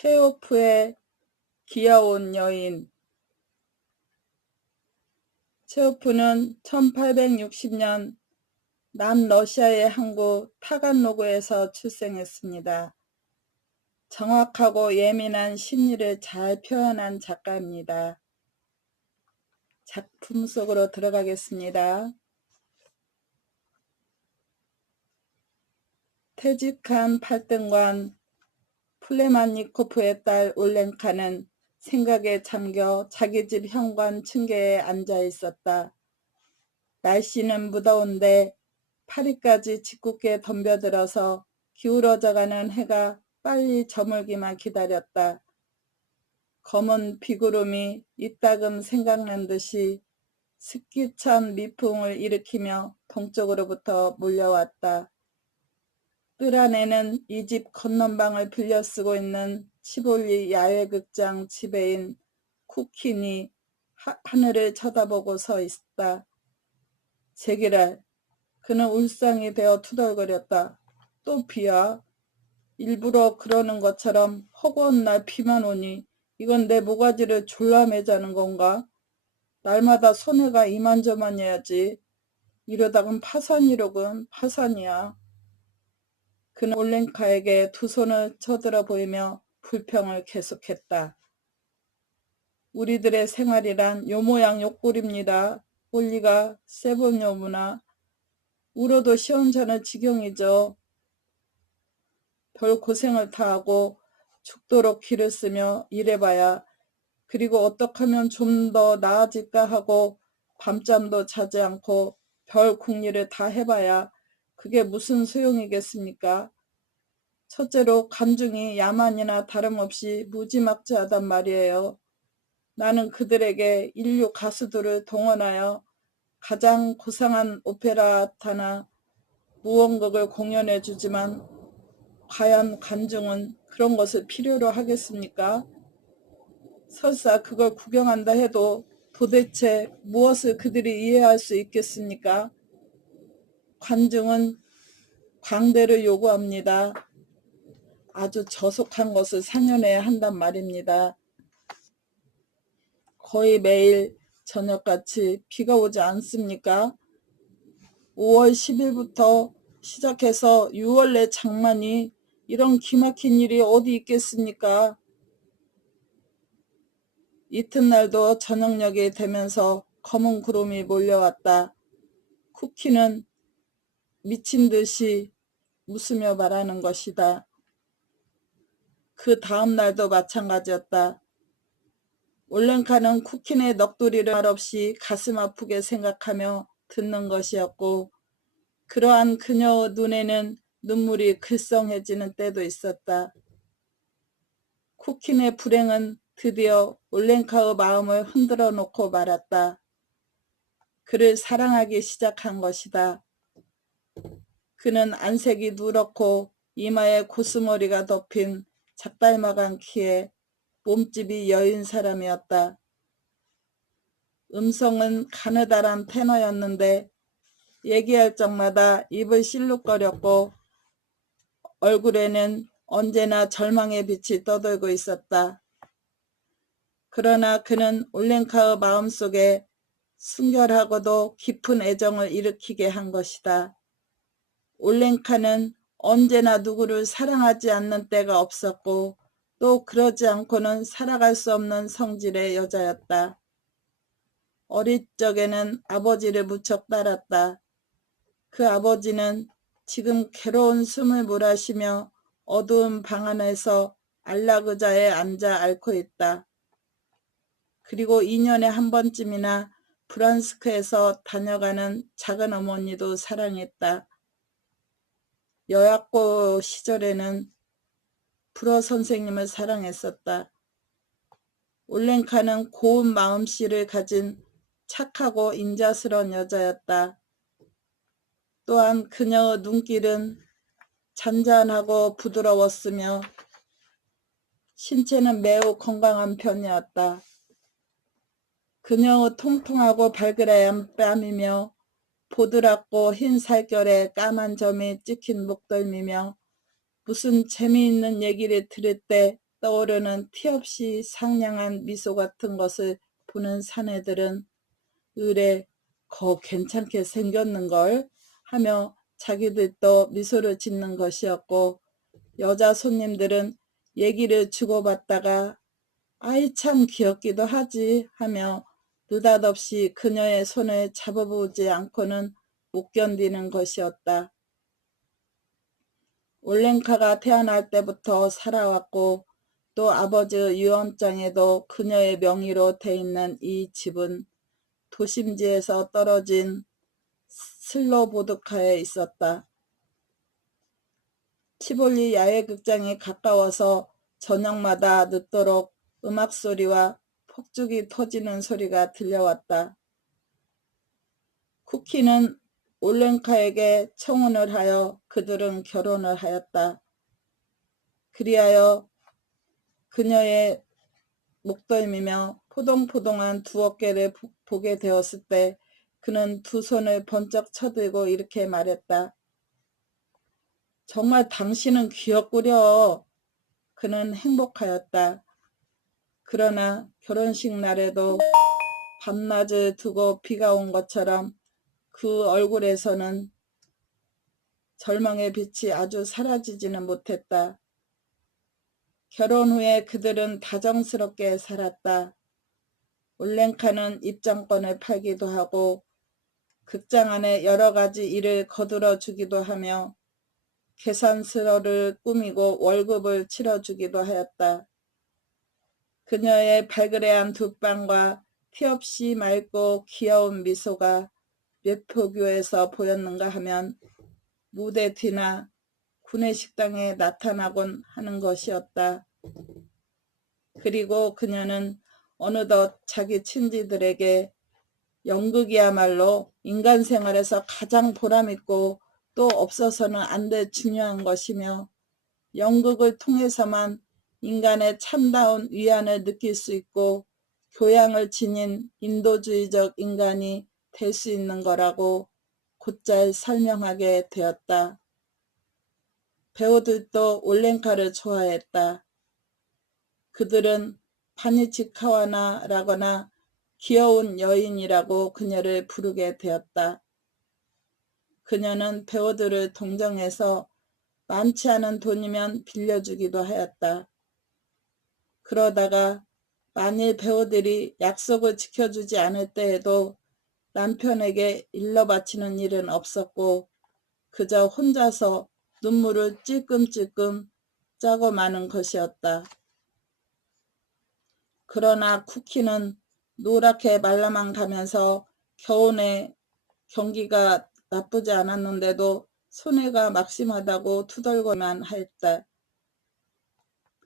체호프의 귀여운 여인. 체호프는 1860년 남러시아의 항구 타간로그에서 출생했습니다. 정확하고 예민한 심리를 잘 표현한 작가입니다. 작품 속으로 들어가겠습니다. 퇴직한 팔등관 플레만니코프의 딸 올렌카는 생각에 잠겨 자기 집 현관 층계에 앉아 있었다. 날씨는 무더운데 파리까지 짓궂게 덤벼들어서 기울어져가는 해가 빨리 저물기만 기다렸다. 검은 비구름이 이따금 생각난 듯이 습기찬 미풍을 일으키며 동쪽으로부터 몰려왔다. 뜰 안에는 이 집 건넌방을 빌려 쓰고 있는 치볼리 야외극장 지배인 쿠킨이 하늘을 쳐다보고 서 있다. 제기랄, 그는 울상이 되어 투덜거렸다. 또 비야? 일부러 그러는 것처럼 허구한 날 비만 오니 이건 내 모가지를 졸라 매자는 건가? 날마다 손해가 이만저만해야지. 이러다간 파산이로군. 파산이야. 그는 올렌카에게 두 손을 쳐들어 보이며 불평을 계속했다. 우리들의 생활이란 요 모양 요 꼴입니다. 올리가 세보냐무나. 울어도 시원찮을 지경이죠. 별 고생을 다 하고 죽도록 기를 쓰며 일해봐야, 그리고 어떻게 하면 좀 더 나아질까 하고 밤잠도 자지 않고 별 궁리를 다 해봐야 그게 무슨 소용이겠습니까? 첫째로 간중이 야만이나 다름없이 무지막지하단 말이에요. 나는 그들에게 인류 가수들을 동원하여 가장 고상한 오페라타나 무언극을 공연해 주지만 과연 간중은 그런 것을 필요로 하겠습니까? 설사 그걸 구경한다 해도 도대체 무엇을 그들이 이해할 수 있겠습니까? 관중은 광대를 요구합니다. 아주 저속한 것을 상연해야 한단 말입니다. 거의 매일 저녁같이 비가 오지 않습니까? 5월 10일부터 시작해서 6월 내 장만이 이런 기막힌 일이 어디 있겠습니까? 이튿날도 저녁녘이 되면서 검은 구름이 몰려왔다. 쿠키는 미친 듯이 웃으며 말하는 것이다. 그 다음 날도 마찬가지였다. 올렌카는 쿠키의 넋두리를 말없이 가슴 아프게 생각하며 듣는 것이었고, 그러한 그녀의 눈에는 눈물이 글썽해지는 때도 있었다. 쿠키의 불행은 드디어 올렌카의 마음을 흔들어 놓고 말았다. 그를 사랑하기 시작한 것이다. 그는 안색이 누렇고 이마에 고스머리가 덮인 작달마간 키에 몸집이 여인 사람이었다. 음성은 가느다란 테너였는데 얘기할 적마다 입을 실룩거렸고 얼굴에는 언제나 절망의 빛이 떠돌고 있었다. 그러나 그는 올렌카의 마음속에 순결하고도 깊은 애정을 일으키게 한 것이다. 올렌카는 언제나 누구를 사랑하지 않는 때가 없었고 또 그러지 않고는 살아갈 수 없는 성질의 여자였다. 어릴 적에는 아버지를 무척 따랐다. 그 아버지는 지금 괴로운 숨을 몰아쉬며 어두운 방 안에서 안락의자에 앉아 앓고 있다. 그리고 2년에 한 번쯤이나 브란스크에서 다녀가는 작은 어머니도 사랑했다. 여학고 시절에는 불어 선생님을 사랑했었다. 올렌카는 고운 마음씨를 가진 착하고 인자스러운 여자였다. 또한 그녀의 눈길은 잔잔하고 부드러웠으며 신체는 매우 건강한 편이었다. 그녀의 통통하고 발그레한 뺨이며 보드랍고 흰 살결에 까만 점이 찍힌 목덜미며 무슨 재미있는 얘기를 들을 때 떠오르는 티없이 상냥한 미소 같은 것을 보는 사내들은 의뢰 거 괜찮게 생겼는걸 하며 자기들도 미소를 짓는 것이었고, 여자 손님들은 얘기를 주고받다가 아이 참 귀엽기도 하지 하며 느닷없이 그녀의 손을 잡아보지 않고는 못 견디는 것이었다. 올랭카가 태어날 때부터 살아왔고 또 아버지의 유언장에도 그녀의 명의로 돼 있는 이 집은 도심지에서 떨어진 슬로보드카에 있었다. 티볼리 야외극장이 가까워서 저녁마다 늦도록 음악소리와 폭죽이 터지는 소리가 들려왔다. 쿠키는 올랭카에게 청혼을 하여 그들은 결혼을 하였다. 그리하여 그녀의 목덜미며 포동포동한 두 어깨를 보게 되었을 때 그는 두 손을 번쩍 쳐들고 이렇게 말했다. 정말 당신은 귀엽구려. 그는 행복하였다. 그러나 결혼식 날에도 밤낮을 두고 비가 온 것처럼 그 얼굴에서는 절망의 빛이 아주 사라지지는 못했다. 결혼 후에 그들은 다정스럽게 살았다. 올랭카는 입장권을 팔기도 하고 극장 안에 여러 가지 일을 거들어 주기도 하며 계산서를 꾸미고 월급을 치러주기도 하였다. 그녀의 발그레한 두 뺨과 티없이 맑고 귀여운 미소가 몇 표교에서 보였는가 하면 무대 뒤나 구내식당에 나타나곤 하는 것이었다. 그리고 그녀는 어느덧 자기 친지들에게 연극이야말로 인간 생활에서 가장 보람있고 또 없어서는 안 될 중요한 것이며 연극을 통해서만 인간의 참다운 위안을 느낄 수 있고 교양을 지닌 인도주의적 인간이 될 수 있는 거라고 곧잘 설명하게 되었다. 배우들도 올랭카를 좋아했다. 그들은 파니치카와나라거나 귀여운 여인이라고 그녀를 부르게 되었다. 그녀는 배우들을 동정해서 많지 않은 돈이면 빌려주기도 하였다. 그러다가 만일 배우들이 약속을 지켜주지 않을 때에도 남편에게 일러 바치는 일은 없었고 그저 혼자서 눈물을 찔끔찔끔 짜고 마는 것이었다. 그러나 쿠키는 노랗게 말라만 가면서 겨우내 경기가 나쁘지 않았는데도 손해가 막심하다고 투덜거리만 했다.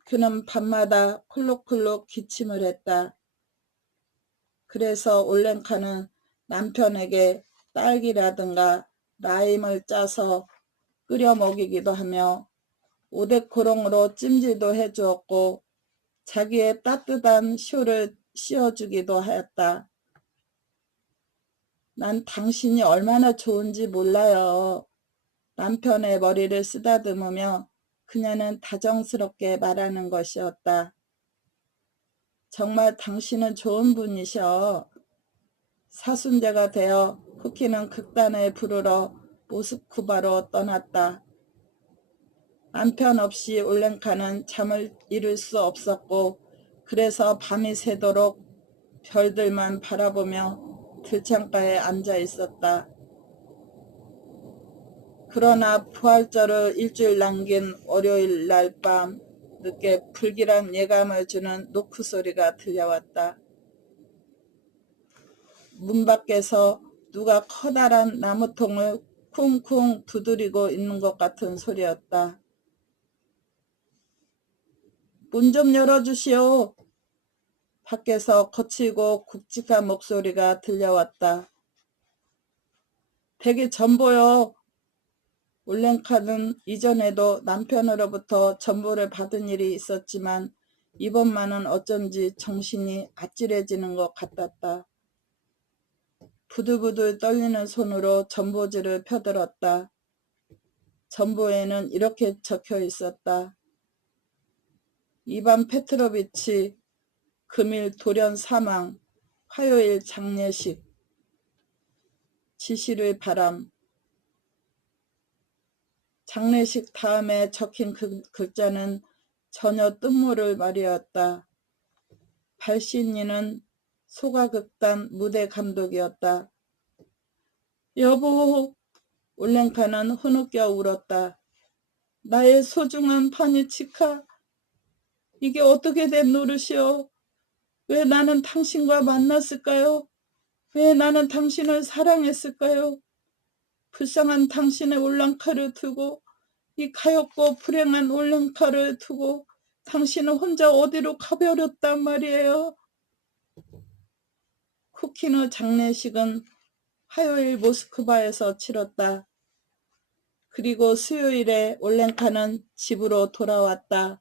그는 밤마다 콜록콜록 기침을 했다. 그래서 올랭카는 남편에게 딸기라든가 라임을 짜서 끓여 먹이기도 하며 오데코롱으로 찜질도 해주었고 자기의 따뜻한 쇼를 씌워주기도 하였다. 난 당신이 얼마나 좋은지 몰라요. 남편의 머리를 쓰다듬으며 그녀는 다정스럽게 말하는 것이었다. 정말 당신은 좋은 분이셔. 사순제가 되어 쿠키는 극단을 부르러 모스크바로 떠났다. 남편 없이 올랭카는 잠을 이룰 수 없었고 그래서 밤이 새도록 별들만 바라보며 들창가에 앉아 있었다. 그러나 부활절을 일주일 남긴 월요일 날 밤 늦게 불길한 예감을 주는 노크 소리가 들려왔다. 문 밖에서 누가 커다란 나무통을 쿵쿵 두드리고 있는 것 같은 소리였다. 문 좀 열어주시오. 밖에서 거칠고 굵직한 목소리가 들려왔다. 댁에 전보요. 올랭카는 이전에도 남편으로부터 전보를 받은 일이 있었지만 이번만은 어쩐지 정신이 아찔해지는 것 같았다. 부들부들 떨리는 손으로 전보지를 펴들었다. 전보에는 이렇게 적혀 있었다. 이반 페트로비치 금일 돌연 사망, 화요일 장례식. 지시를 바람. 장례식 다음에 적힌 글자는 전혀 뜻모를 말이었다. 발신인은 소가극단 무대 감독이었다. 여보, 올랭카는 흐느껴 울었다. 나의 소중한 파니치카, 이게 어떻게 된 노릇이오? 왜 나는 당신과 만났을까요? 왜 나는 당신을 사랑했을까요? 불쌍한 당신의 올랑카를 두고, 이 가엾고 불행한 올랑카를 두고 당신은 혼자 어디로 가버렸단 말이에요. 쿠키노 장례식은 화요일 모스크바에서 치렀다. 그리고 수요일에 올랭카는 집으로 돌아왔다.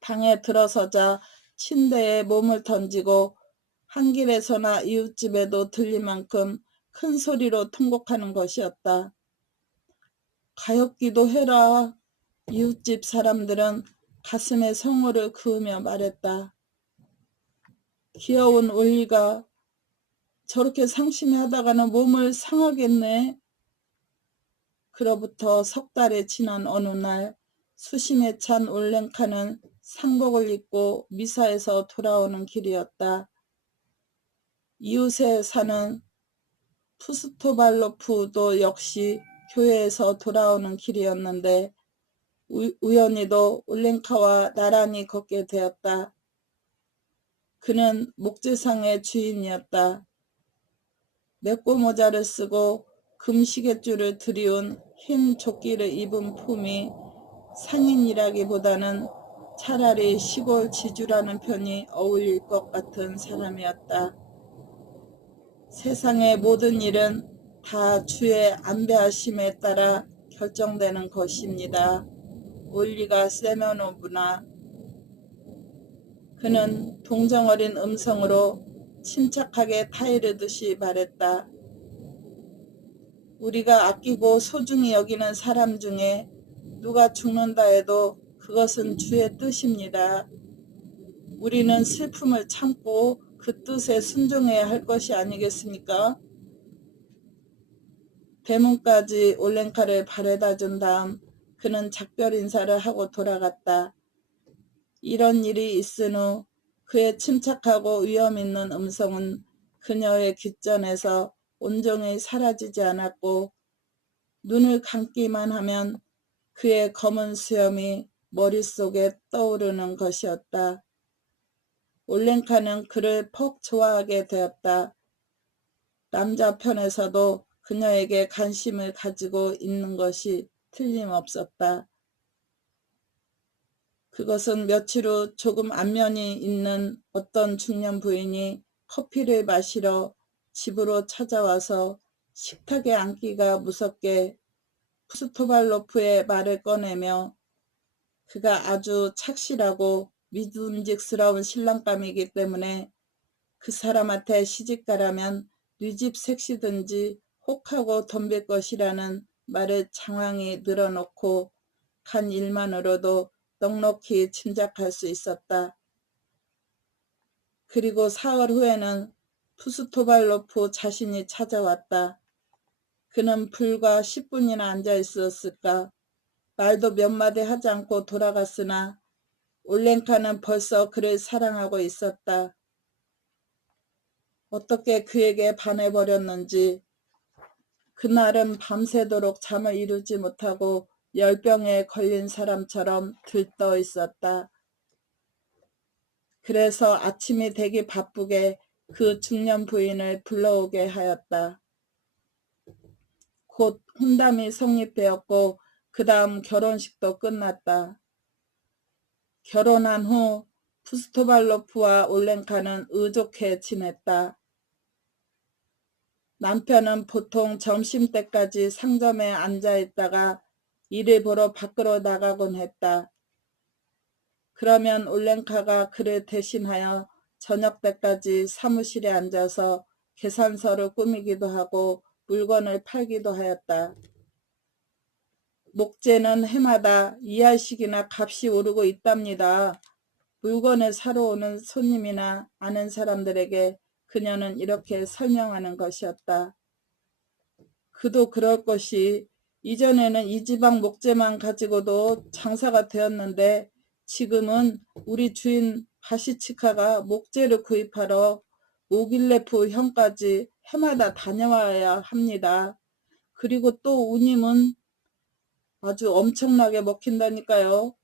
방에 들어서자 침대에 몸을 던지고 한 길에서나 이웃집에도 들릴 만큼 큰 소리로 통곡하는 것이었다. 가엾기도 해라. 이웃집 사람들은 가슴에 성호를 그으며 말했다. 귀여운 올리가 저렇게 상심하다가는 몸을 상하겠네. 그로부터 석 달이 지난 어느 날 수심에 찬 올랭카는 상복을 입고 미사에서 돌아오는 길이었다. 이웃에 사는 푸스토발로프도 역시 교회에서 돌아오는 길이었는데 우연히도 올랭카와 나란히 걷게 되었다. 그는 목재상의 주인이었다. 메꼬모자를 쓰고 금시계줄을 들이운 흰 조끼를 입은 품이 상인이라기보다는 차라리 시골 지주라는 편이 어울릴 것 같은 사람이었다. 세상의 모든 일은 다 주의 안배하심에 따라 결정되는 것입니다. 올리가 세메노브나. 그는 동정어린 음성으로 침착하게 타이르듯이 말했다. 우리가 아끼고 소중히 여기는 사람 중에 누가 죽는다 해도 그것은 주의 뜻입니다. 우리는 슬픔을 참고 그 뜻에 순종해야 할 것이 아니겠습니까? 대문까지 올랭카를 바래다 준 다음 그는 작별 인사를 하고 돌아갔다. 이런 일이 있은 후 그의 침착하고 위험 있는 음성은 그녀의 귓전에서 온종일 사라지지 않았고 눈을 감기만 하면 그의 검은 수염이 머릿속에 떠오르는 것이었다. 올랭카는 그를 퍽 좋아하게 되었다. 남자 편에서도 그녀에게 관심을 가지고 있는 것이 틀림없었다. 그것은 며칠 후 조금 안면이 있는 어떤 중년 부인이 커피를 마시러 집으로 찾아와서 식탁에 앉기가 무섭게 푸스토발로프의 말을 꺼내며 그가 아주 착실하고 믿음직스러운 신랑감이기 때문에 그 사람한테 시집가라면 네 집 색시든지 혹하고 덤빌 것이라는 말을 장황히 늘어놓고 간 일만으로도 넉넉히 짐작할 수 있었다. 그리고 사흘 후에는 푸스토발로프 자신이 찾아왔다. 그는 불과 10분이나 앉아 있었을까. 말도 몇 마디 하지 않고 돌아갔으나 올랭카는 벌써 그를 사랑하고 있었다. 어떻게 그에게 반해버렸는지 그날은 밤새도록 잠을 이루지 못하고 열병에 걸린 사람처럼 들떠 있었다. 그래서 아침이 되기 바쁘게 그 중년 부인을 불러오게 하였다. 곧 혼담이 성립되었고 그 다음 결혼식도 끝났다. 결혼한 후 푸스토발로프와 올랭카는 의족해 지냈다. 남편은 보통 점심때까지 상점에 앉아있다가 일을 보러 밖으로 나가곤 했다. 그러면 올랭카가 그를 대신하여 저녁때까지 사무실에 앉아서 계산서를 꾸미기도 하고 물건을 팔기도 하였다. 목재는 해마다 2알씩이나 값이 오르고 있답니다. 물건을 사러 오는 손님이나 아는 사람들에게 그녀는 이렇게 설명하는 것이었다. 그도 그럴 것이 이전에는 이 지방 목재만 가지고도 장사가 되었는데 지금은 우리 주인 바시치카가 목재를 구입하러 모길레프 현까지 해마다 다녀와야 합니다. 그리고 또 우님은 아주 엄청나게 먹힌다니까요.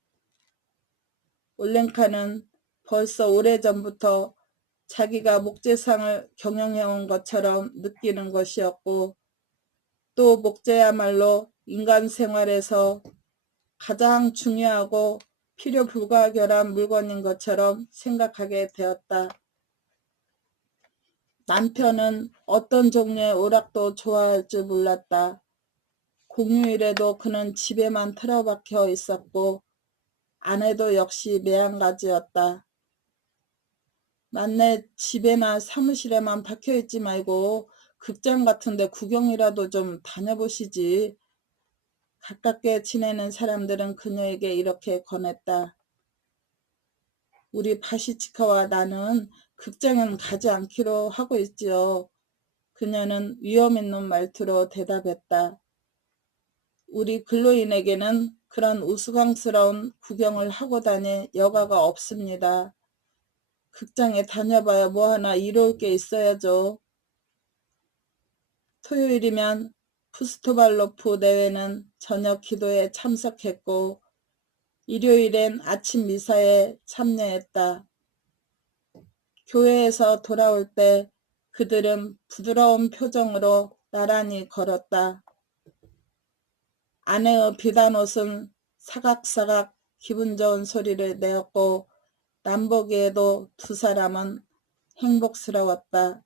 올랭카는 벌써 오래전부터 자기가 목재상을 경영해온 것처럼 느끼는 것이었고 또 목재야말로 인간 생활에서 가장 중요하고 필요 불가결한 물건인 것처럼 생각하게 되었다. 남편은 어떤 종류의 오락도 좋아할 줄 몰랐다. 공휴일에도 그는 집에만 틀어박혀 있었고 아내도 역시 매한가지였다. 만내 집에나 사무실에만 박혀있지 말고 극장 같은데 구경이라도 좀 다녀보시지. 가깝게 지내는 사람들은 그녀에게 이렇게 권했다. 우리 바시치카와 나는 극장은 가지 않기로 하고 있지요. 그녀는 위험 있는 말투로 대답했다. 우리 근로인에게는 그런 우스꽝스러운 구경을 하고 다닐 여가가 없습니다. 극장에 다녀봐야 뭐 하나 이로울 게 있어야죠. 토요일이면 푸스토발로프 내외는 저녁 기도에 참석했고 일요일엔 아침 미사에 참여했다. 교회에서 돌아올 때 그들은 부드러운 표정으로 나란히 걸었다. 아내의 비단옷은 사각사각 기분 좋은 소리를 내었고 남보기에도 두 사람은 행복스러웠다.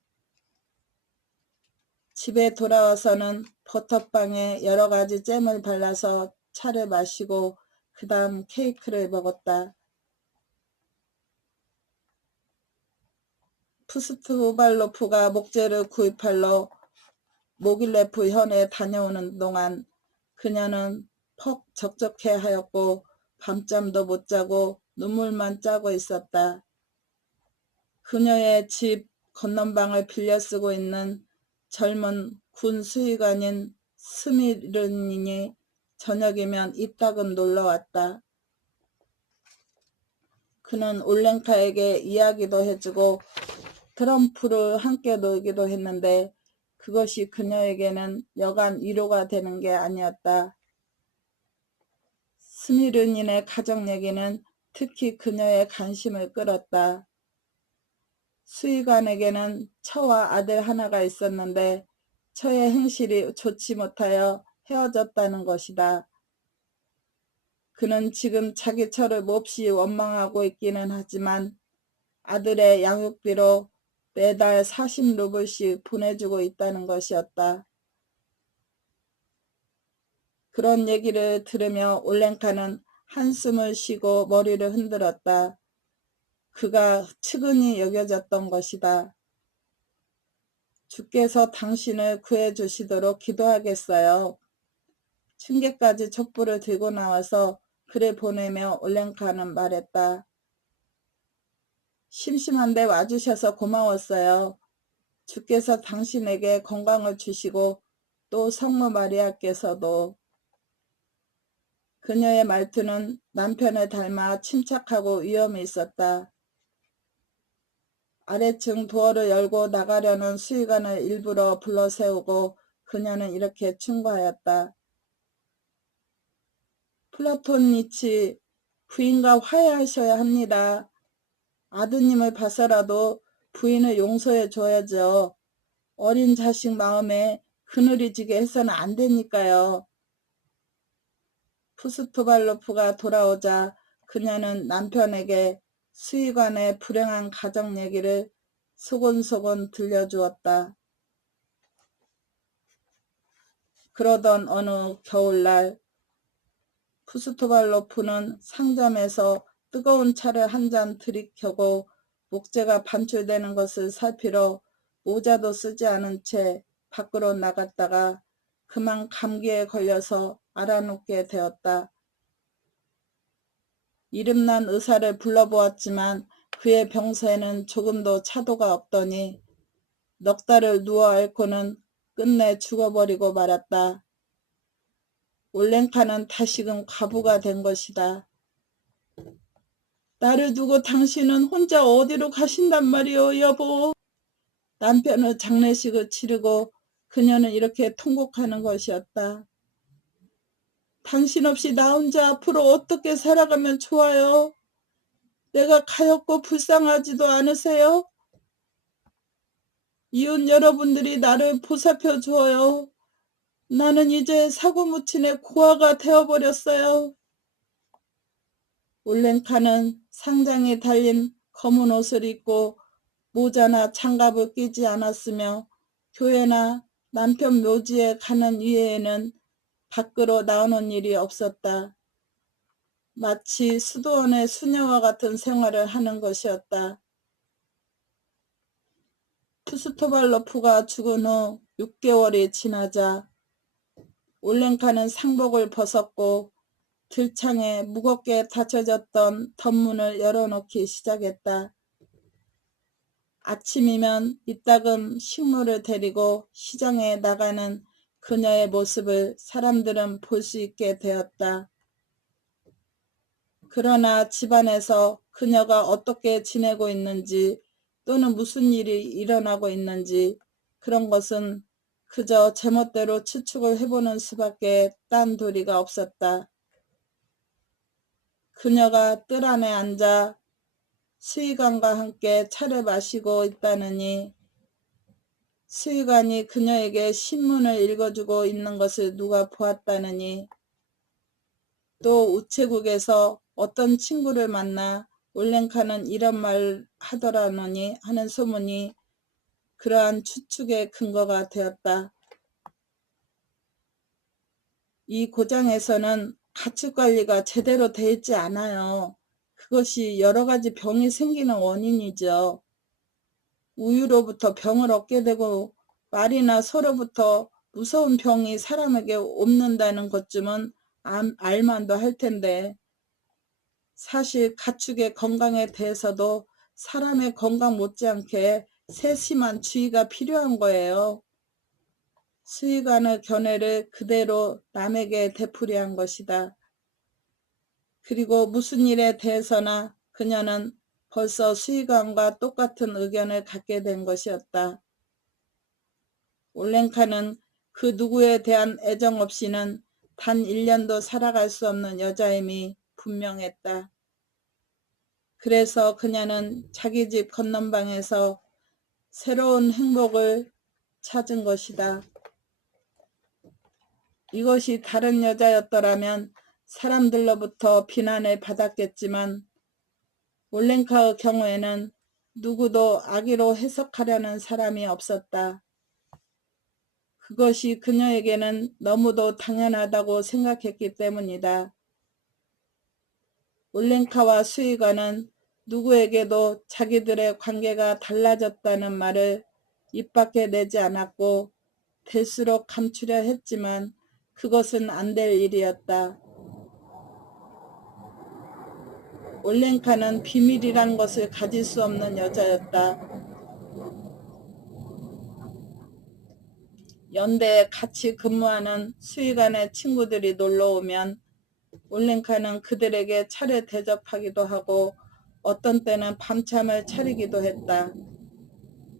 집에 돌아와서는 버터빵에 여러 가지 잼을 발라서 차를 마시고 그 다음 케이크를 먹었다. 푸스트발로프가 목재를 구입하러 모길레프 현에 다녀오는 동안 그녀는 퍽 적적해하였고 밤잠도 못 자고 눈물만 짜고 있었다. 그녀의 집 건넌방을 빌려 쓰고 있는 젊은 군 수의관인 스미르닌이 저녁이면 이따금 놀러왔다. 그는 올랭카에게 이야기도 해주고 트럼프를 함께 놀기도 했는데 그것이 그녀에게는 여간 위로가 되는 게 아니었다. 스미르닌의 가정 얘기는 특히 그녀의 관심을 끌었다. 수의관에게는 처와 아들 하나가 있었는데 처의 행실이 좋지 못하여 헤어졌다는 것이다. 그는 지금 자기 처를 몹시 원망하고 있기는 하지만 아들의 양육비로 매달 40루블씩 보내주고 있다는 것이었다. 그런 얘기를 들으며 올랭카는 한숨을 쉬고 머리를 흔들었다. 그가 측은히 여겨졌던 것이다. 주께서 당신을 구해주시도록 기도하겠어요. 층계까지 촛불을 들고 나와서 그를 보내며 올랭카는 말했다. 심심한데 와주셔서 고마웠어요. 주께서 당신에게 건강을 주시고 또 성모 마리아께서도. 그녀의 말투는 남편을 닮아 침착하고 위험이 있었다. 아래층 도어를 열고 나가려는 수의관을 일부러 불러세우고 그녀는 이렇게 충고하였다. 플라톤니치, 부인과 화해하셔야 합니다. 아드님을 봐서라도 부인을 용서해 줘야죠. 어린 자식 마음에 그늘이 지게 해서는 안 되니까요. 푸스토발로프가 돌아오자 그녀는 남편에게 수의관의 불행한 가정 얘기를 소곤소곤 들려주었다. 그러던 어느 겨울날 푸스토발로프는 상점에서 뜨거운 차를 한 잔 들이켜고 목재가 반출되는 것을 살피러 모자도 쓰지 않은 채 밖으로 나갔다가 그만 감기에 걸려서 알아놓게 되었다. 이름난 의사를 불러보았지만 그의 병세에는 조금도 차도가 없더니 넉 달을 누워 앓고는 끝내 죽어버리고 말았다. 올랭카는 다시금 과부가 된 것이다. 나를 두고 당신은 혼자 어디로 가신단 말이오, 여보. 남편의 장례식을 치르고 그녀는 이렇게 통곡하는 것이었다. 당신 없이 나 혼자 앞으로 어떻게 살아가면 좋아요? 내가 가엾고 불쌍하지도 않으세요? 이웃 여러분들이 나를 보살펴 주어요. 나는 이제 사고무친의 고아가 되어버렸어요. 올랭카는 상장에 달린 검은 옷을 입고 모자나 장갑을 끼지 않았으며 교회나 남편 묘지에 가는 이외에는 밖으로 나오는 일이 없었다. 마치 수도원의 수녀와 같은 생활을 하는 것이었다. 푸스토발로프가 죽은 후 6개월이 지나자 올랭카는 상복을 벗었고 들창에 무겁게 닫혀졌던 덧문을 열어놓기 시작했다. 아침이면 이따금 식물을 데리고 시장에 나가는 그녀의 모습을 사람들은 볼 수 있게 되었다. 그러나 집안에서 그녀가 어떻게 지내고 있는지 또는 무슨 일이 일어나고 있는지 그런 것은 그저 제멋대로 추측을 해보는 수밖에 딴 도리가 없었다. 그녀가 뜰 안에 앉아 수의관과 함께 차를 마시고 있다느니 수의관이 그녀에게 신문을 읽어주고 있는 것을 누가 보았다느니 또 우체국에서 어떤 친구를 만나 올랭카는 이런 말 하더라느니 하는 소문이 그러한 추측의 근거가 되었다. 이 고장에서는 가축관리가 제대로 되어 있지 않아요. 그것이 여러 가지 병이 생기는 원인이죠. 우유로부터 병을 얻게 되고 말이나 소로부터 무서운 병이 사람에게 옮는다는 것쯤은 알만도 할 텐데 사실 가축의 건강에 대해서도 사람의 건강 못지않게 세심한 주의가 필요한 거예요. 수의관의 견해를 그대로 남에게 되풀이한 것이다. 그리고 무슨 일에 대해서나 그녀는 벌써 수의관과 똑같은 의견을 갖게 된 것이었다. 올랭카는 그 누구에 대한 애정 없이는 단 1년도 살아갈 수 없는 여자임이 분명했다. 그래서 그녀는 자기 집 건넌방에서 새로운 행복을 찾은 것이다. 이것이 다른 여자였더라면 사람들로부터 비난을 받았겠지만 올랭카의 경우에는 누구도 악의로 해석하려는 사람이 없었다. 그것이 그녀에게는 너무도 당연하다고 생각했기 때문이다. 올랭카와 수의관은 누구에게도 자기들의 관계가 달라졌다는 말을 입 밖에 내지 않았고 될수록 감추려 했지만 그것은 안 될 일이었다. 올랭카는 비밀이란 것을 가질 수 없는 여자였다. 연대에 같이 근무하는 수의관의 친구들이 놀러오면 올랭카는 그들에게 차를 대접하기도 하고 어떤 때는 밤잠을 차리기도 했다.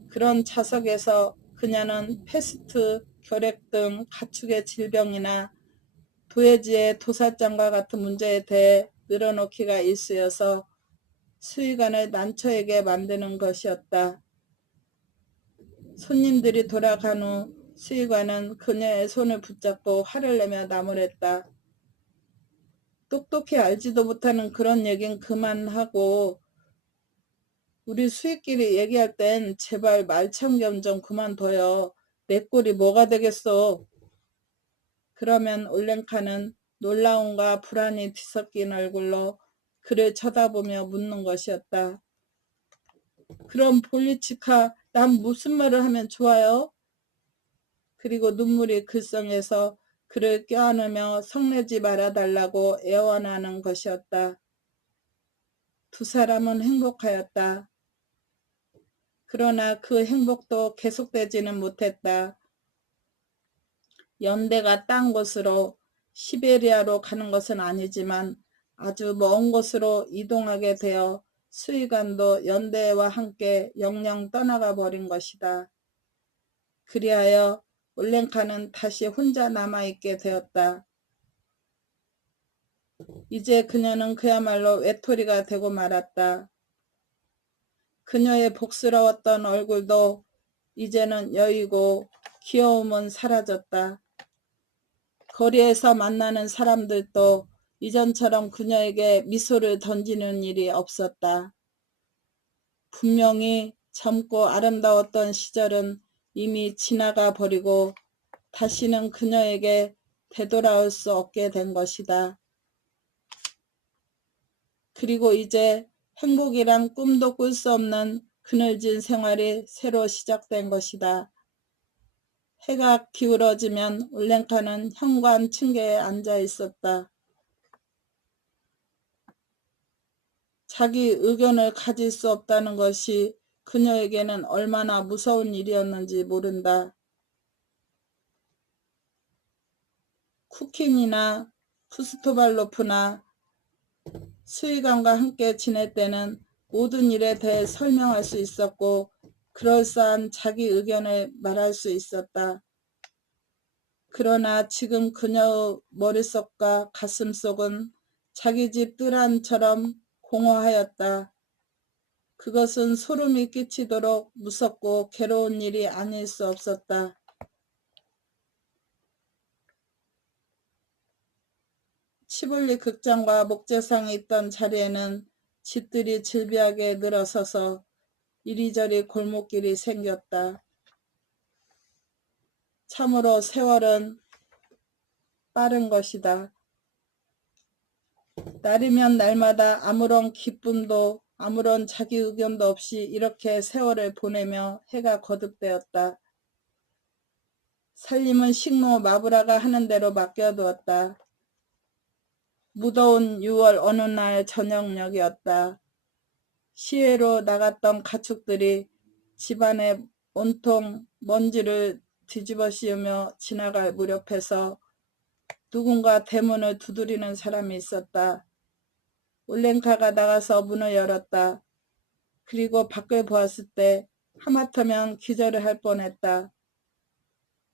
그런 좌석에서 그녀는 패스트, 결핵 등 가축의 질병이나 도해지의 도살장과 같은 문제에 대해 늘어놓기가 일쑤여서 수의관을 난처하게 만드는 것이었다. 손님들이 돌아간 후 수의관은 그녀의 손을 붙잡고 화를 내며 나무랬다. 똑똑히 알지도 못하는 그런 얘긴 그만하고 우리 수의끼리 얘기할 땐 제발 말참견 좀 그만둬요. 내 꼴이 뭐가 되겠어. 그러면 올랭카는 놀라움과 불안이 뒤섞인 얼굴로 그를 쳐다보며 묻는 것이었다. 그럼 볼리치카, 난 무슨 말을 하면 좋아요? 그리고 눈물이 글썽해서 그를 껴안으며 성내지 말아달라고 애원하는 것이었다. 두 사람은 행복하였다. 그러나 그 행복도 계속되지는 못했다. 연대가 딴 곳으로 시베리아로 가는 것은 아니지만 아주 먼 곳으로 이동하게 되어 수의관도 연대와 함께 영영 떠나가 버린 것이다. 그리하여 올랭카는 다시 혼자 남아있게 되었다. 이제 그녀는 그야말로 외톨이가 되고 말았다. 그녀의 복스러웠던 얼굴도 이제는 여의고 귀여움은 사라졌다. 거리에서 만나는 사람들도 이전처럼 그녀에게 미소를 던지는 일이 없었다. 분명히 젊고 아름다웠던 시절은 이미 지나가 버리고 다시는 그녀에게 되돌아올 수 없게 된 것이다. 그리고 이제 행복이란 꿈도 꿀 수 없는 그늘진 생활이 새로 시작된 것이다. 해가 기울어지면 올랭카는 현관 층계에 앉아 있었다. 자기 의견을 가질 수 없다는 것이 그녀에게는 얼마나 무서운 일이었는지 모른다. 쿠킨이나 푸스토발로프나 수의관과 함께 지낼 때는 모든 일에 대해 설명할 수 있었고 그럴싸한 자기 의견을 말할 수 있었다. 그러나 지금 그녀의 머릿속과 가슴속은 자기 집 뜰안처럼 공허하였다. 그것은 소름이 끼치도록 무섭고 괴로운 일이 아닐 수 없었다. 치볼리 극장과 목재상이 있던 자리에는 집들이 질비하게 늘어서서 이리저리 골목길이 생겼다. 참으로 세월은 빠른 것이다. 날이면 날마다 아무런 기쁨도 아무런 자기 의견도 없이 이렇게 세월을 보내며 해가 거듭되었다. 살림은 식모 마브라가 하는 대로 맡겨두었다. 무더운 6월 어느 날 저녁녘이었다. 시외로 나갔던 가축들이 집안에 온통 먼지를 뒤집어 씌우며 지나갈 무렵에서 누군가 대문을 두드리는 사람이 있었다. 올랭카가 나가서 문을 열었다. 그리고 밖을 보았을 때 하마터면 기절을 할 뻔했다.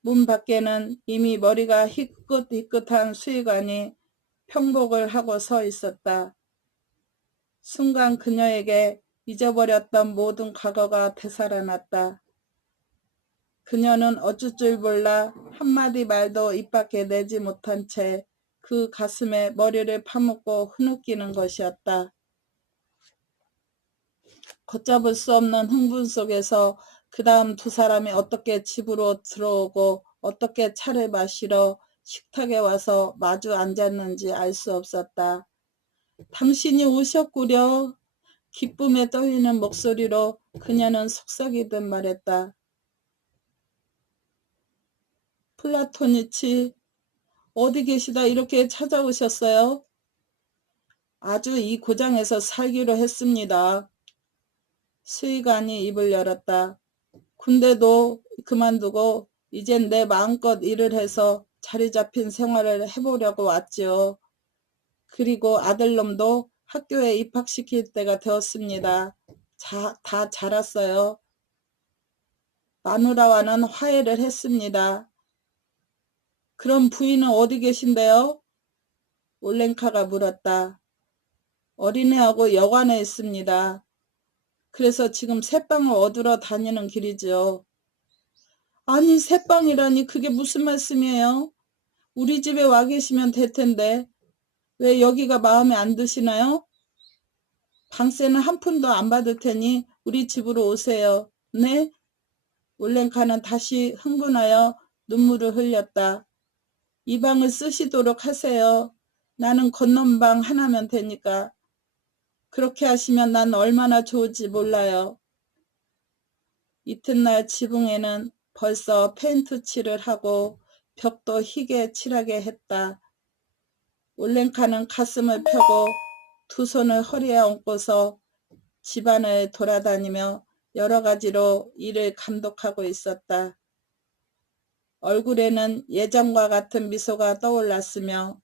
문 밖에는 이미 머리가 희끗희끗한 수의관이 평복을 하고 서 있었다. 순간 그녀에게 잊어버렸던 모든 과거가 되살아났다. 그녀는 어쩔 줄 몰라 한마디 말도 입 밖에 내지 못한 채 그 가슴에 머리를 파묻고 흐느끼는 것이었다. 걷잡을 수 없는 흥분 속에서 그 다음 두 사람이 어떻게 집으로 들어오고 어떻게 차를 마시러 식탁에 와서 마주 앉았는지 알 수 없었다. 당신이 오셨구려. 기쁨에 떨리는 목소리로 그녀는 속삭이듯 말했다. 플라토니치, 어디 계시다 이렇게 찾아오셨어요? 아주 이 고장에서 살기로 했습니다. 수의관이 입을 열었다. 군대도 그만두고 이젠 내 마음껏 일을 해서 자리 잡힌 생활을 해보려고 왔지요. 그리고 아들놈도 학교에 입학시킬 때가 되었습니다. 다 자랐어요. 마누라와는 화해를 했습니다. 그럼 부인은 어디 계신데요? 올랭카가 물었다. 어린애하고 여관에 있습니다. 그래서 지금 새빵을 얻으러 다니는 길이죠. 아니, 새빵이라니 그게 무슨 말씀이에요? 우리 집에 와 계시면 될 텐데 왜 여기가 마음에 안 드시나요? 방세는 한 푼도 안 받을 테니 우리 집으로 오세요. 네? 올랭카는 다시 흥분하여 눈물을 흘렸다. 이 방을 쓰시도록 하세요. 나는 건넌방 하나면 되니까. 그렇게 하시면 난 얼마나 좋을지 몰라요. 이튿날 지붕에는 벌써 페인트 칠을 하고 벽도 희게 칠하게 했다. 올랭카는 가슴을 펴고 두 손을 허리에 얹고서 집안을 돌아다니며 여러 가지로 일을 감독하고 있었다. 얼굴에는 예전과 같은 미소가 떠올랐으며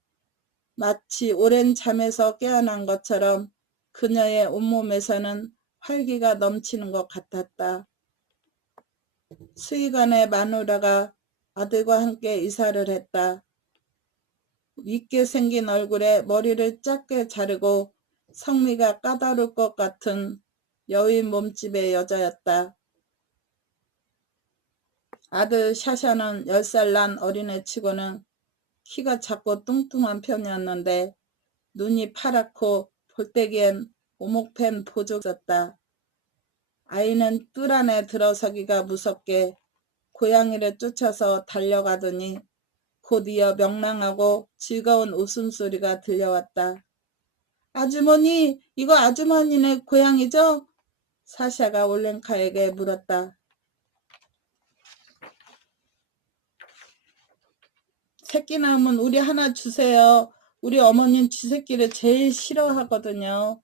마치 오랜 잠에서 깨어난 것처럼 그녀의 온몸에서는 활기가 넘치는 것 같았다. 수의관의 마누라가 아들과 함께 이사를 했다. 윗게 생긴 얼굴에 머리를 짧게 자르고 성미가 까다로울 것 같은 여인 몸집의 여자였다. 아들 샤샤는 10살 난 어린애치고는 키가 작고 뚱뚱한 편이었는데 눈이 파랗고 볼때기엔 오목팬 보조였다. 아이는 뜰 안에 들어서기가 무섭게 고양이를 쫓아서 달려가더니 곧이어 명랑하고 즐거운 웃음소리가 들려왔다. 아주머니, 이거 아주머니네 고양이죠? 사샤가 올랭카에게 물었다. 새끼 낳으면 우리 하나 주세요. 우리 어머니는 쥐새끼를 제일 싫어하거든요.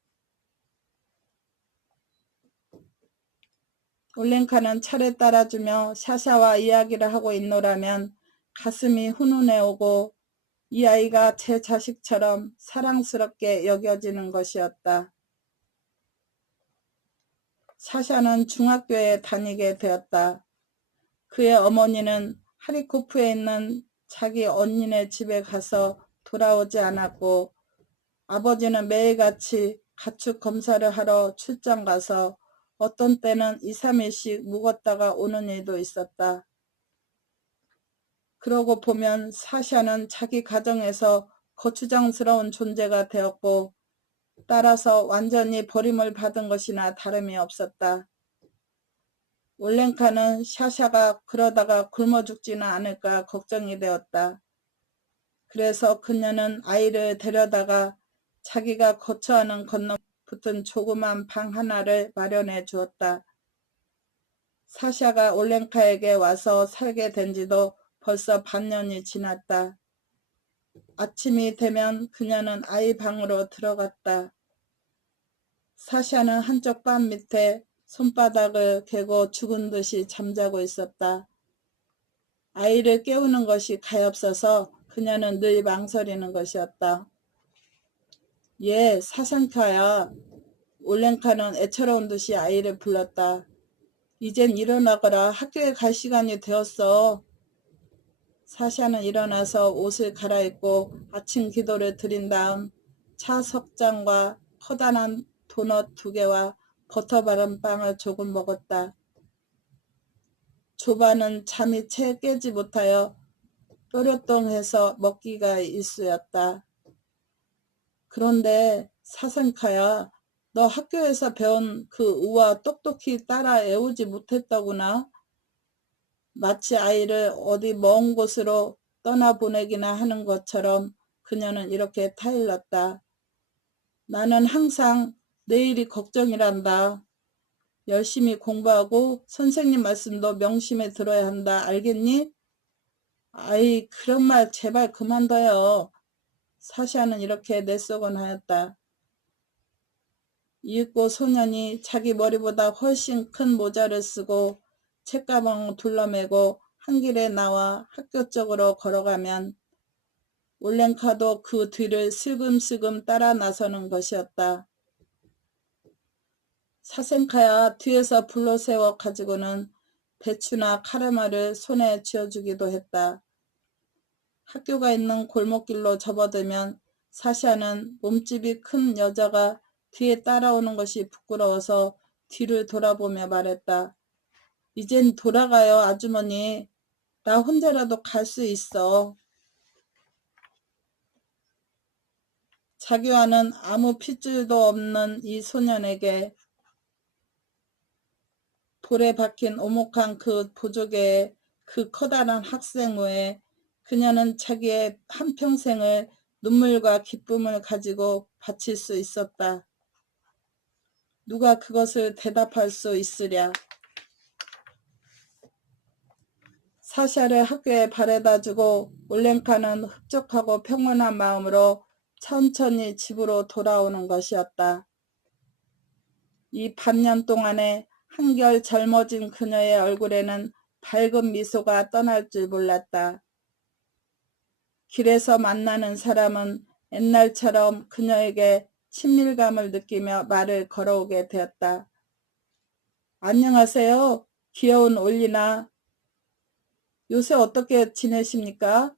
올랭카는 차를 따라주며 샤샤와 이야기를 하고 있노라면 가슴이 훈훈해오고 이 아이가 제 자식처럼 사랑스럽게 여겨지는 것이었다. 샤샤는 중학교에 다니게 되었다. 그의 어머니는 하리코프에 있는 자기 언니네 집에 가서 돌아오지 않았고 아버지는 매일같이 가축 검사를 하러 출장 가서 어떤 때는 2, 3일씩 묵었다가 오는 일도 있었다. 그러고 보면 사샤는 자기 가정에서 거추장스러운 존재가 되었고 따라서 완전히 버림을 받은 것이나 다름이 없었다. 올랭카는 샤샤가 그러다가 굶어 죽지는 않을까 걱정이 되었다. 그래서 그녀는 아이를 데려다가 자기가 거처하는 건너 붙은 조그만 방 하나를 마련해 주었다. 사샤가 올랭카에게 와서 살게 된 지도 벌써 반년이 지났다. 아침이 되면 그녀는 아이 방으로 들어갔다. 사샤는 한쪽 뺨 밑에 손바닥을 개고 죽은 듯이 잠자고 있었다. 아이를 깨우는 것이 가엾어서 그녀는 늘 망설이는 것이었다. 예, 사상카야. 올랭카는 애처로운 듯이 아이를 불렀다. 이젠 일어나거라. 학교에 갈 시간이 되었어. 사샤는 일어나서 옷을 갈아입고 아침 기도를 드린 다음 차 석잔과 커다란 도넛 2개와 버터 바른 빵을 조금 먹었다. 조바는 잠이 채 깨지 못하여 뾰로통해서 먹기가 일쑤였다. 그런데 사생카야, 너 학교에서 배운 그 우화 똑똑히 따라 애우지 못했더구나. 마치 아이를 어디 먼 곳으로 떠나보내기나 하는 것처럼 그녀는 이렇게 타일렀다. 나는 항상 내일이 걱정이란다. 열심히 공부하고 선생님 말씀도 명심해 들어야 한다. 알겠니? 아이, 그런 말 제발 그만둬요. 사샤는 이렇게 내쏘곤 하였다. 이윽고 소년이 자기 머리보다 훨씬 큰 모자를 쓰고 책가방을 둘러매고 한 길에 나와 학교 쪽으로 걸어가면 올랭카도 그 뒤를 슬금슬금 따라 나서는 것이었다. 사생카야, 뒤에서 불러세워 가지고는 배추나 카르마를 손에 쥐어주기도 했다. 학교가 있는 골목길로 접어들면 사샤는 몸집이 큰 여자가 뒤에 따라오는 것이 부끄러워서 뒤를 돌아보며 말했다. 이젠 돌아가요, 아주머니. 나 혼자라도 갈 수 있어. 자기와는 아무 핏줄도 없는 이 소년에게 돌에 박힌 오목한 그 보조개의 그 커다란 학생모에 그녀는 자기의 한평생을 눈물과 기쁨을 가지고 바칠 수 있었다. 누가 그것을 대답할 수 있으랴. 사샤를 학교에 바래다주고 올랭카는 흡족하고 평온한 마음으로 천천히 집으로 돌아오는 것이었다. 이 반년 동안에 한결 젊어진 그녀의 얼굴에는 밝은 미소가 떠날 줄 몰랐다. 길에서 만나는 사람은 옛날처럼 그녀에게 친밀감을 느끼며 말을 걸어오게 되었다. 안녕하세요. 귀여운 올리나. 요새 어떻게 지내십니까?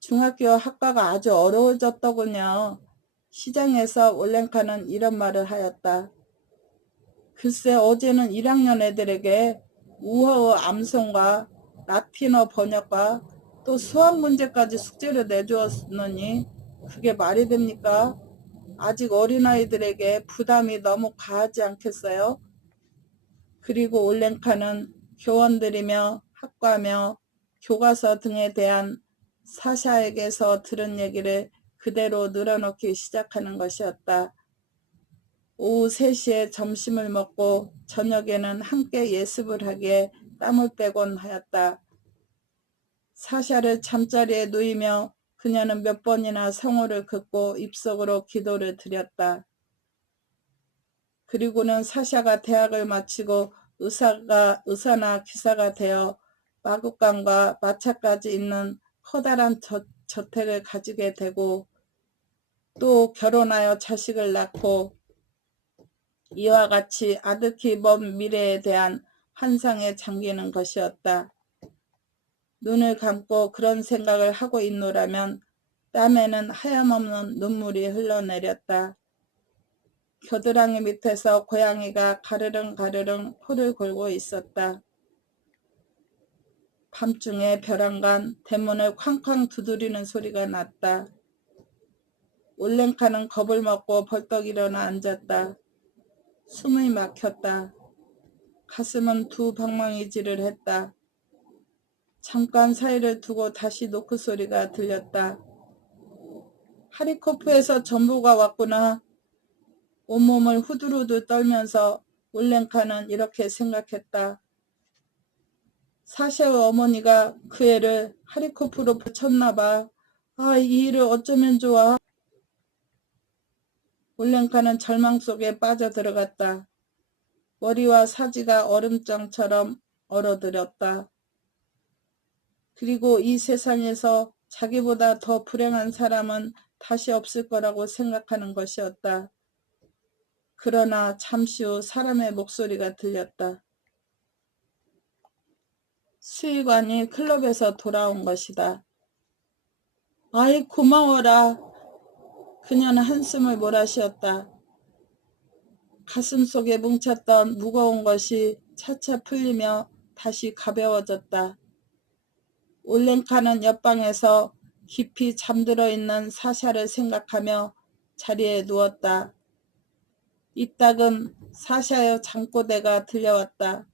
중학교 학과가 아주 어려워졌더군요. 시장에서 올랭카는 이런 말을 하였다. 글쎄 어제는 1학년 애들에게 우허의 암송과 라틴어 번역과 또 수학 문제까지 숙제를 내주었느니 그게 말이 됩니까? 아직 어린아이들에게 부담이 너무 과하지 않겠어요? 그리고 올랭카는 교원들이며 학과며 교과서 등에 대한 사샤에게서 들은 얘기를 그대로 늘어놓기 시작하는 것이었다. 오후 3시에 점심을 먹고 저녁에는 함께 예습을 하기에 땀을 빼곤 하였다. 사샤를 잠자리에 누이며 그녀는 몇 번이나 성호를 긋고 입속으로 기도를 드렸다. 그리고는 사샤가 대학을 마치고 의사나 기사가 되어 마국간과 마차까지 있는 커다란 저택을 가지게 되고 또 결혼하여 자식을 낳고 이와 같이 아득히 먼 미래에 대한 환상에 잠기는 것이었다. 눈을 감고 그런 생각을 하고 있노라면 땀에는 하염없는 눈물이 흘러내렸다. 겨드랑이 밑에서 고양이가 가르릉 코를 골고 있었다. 밤중에 벼랑간 대문을 쾅쾅 두드리는 소리가 났다. 올랭카는 겁을 먹고 벌떡 일어나 앉았다. 숨이 막혔다. 가슴은 두 방망이질을 했다. 잠깐 사이를 두고 다시 노크 소리가 들렸다. 하리코프에서 전부가 왔구나. 온몸을 후들후들 떨면서 올랭카는 이렇게 생각했다. 사샤의 어머니가 그 애를 하리코프로 붙였나 봐. 아, 이 일을 어쩌면 좋아. 올랭카는 절망 속에 빠져들어갔다. 머리와 사지가 얼음장처럼 얼어들었다. 그리고 이 세상에서 자기보다 더 불행한 사람은 다시 없을 거라고 생각하는 것이었다. 그러나 잠시 후 사람의 목소리가 들렸다. 수의관이 클럽에서 돌아온 것이다. 아이 고마워라. 그녀는 한숨을 몰아쉬었다. 가슴속에 뭉쳤던 무거운 것이 차차 풀리며 다시 가벼워졌다. 올랭카는 옆방에서 깊이 잠들어 있는 사샤를 생각하며 자리에 누웠다. 이따금 사샤의 잠꼬대가 들려왔다.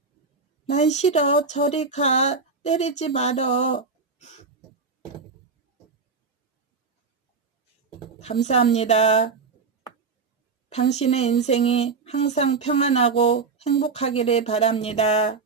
난 싫어. 저리 가. 때리지 말어. 감사합니다. 당신의 인생이 항상 평안하고 행복하기를 바랍니다.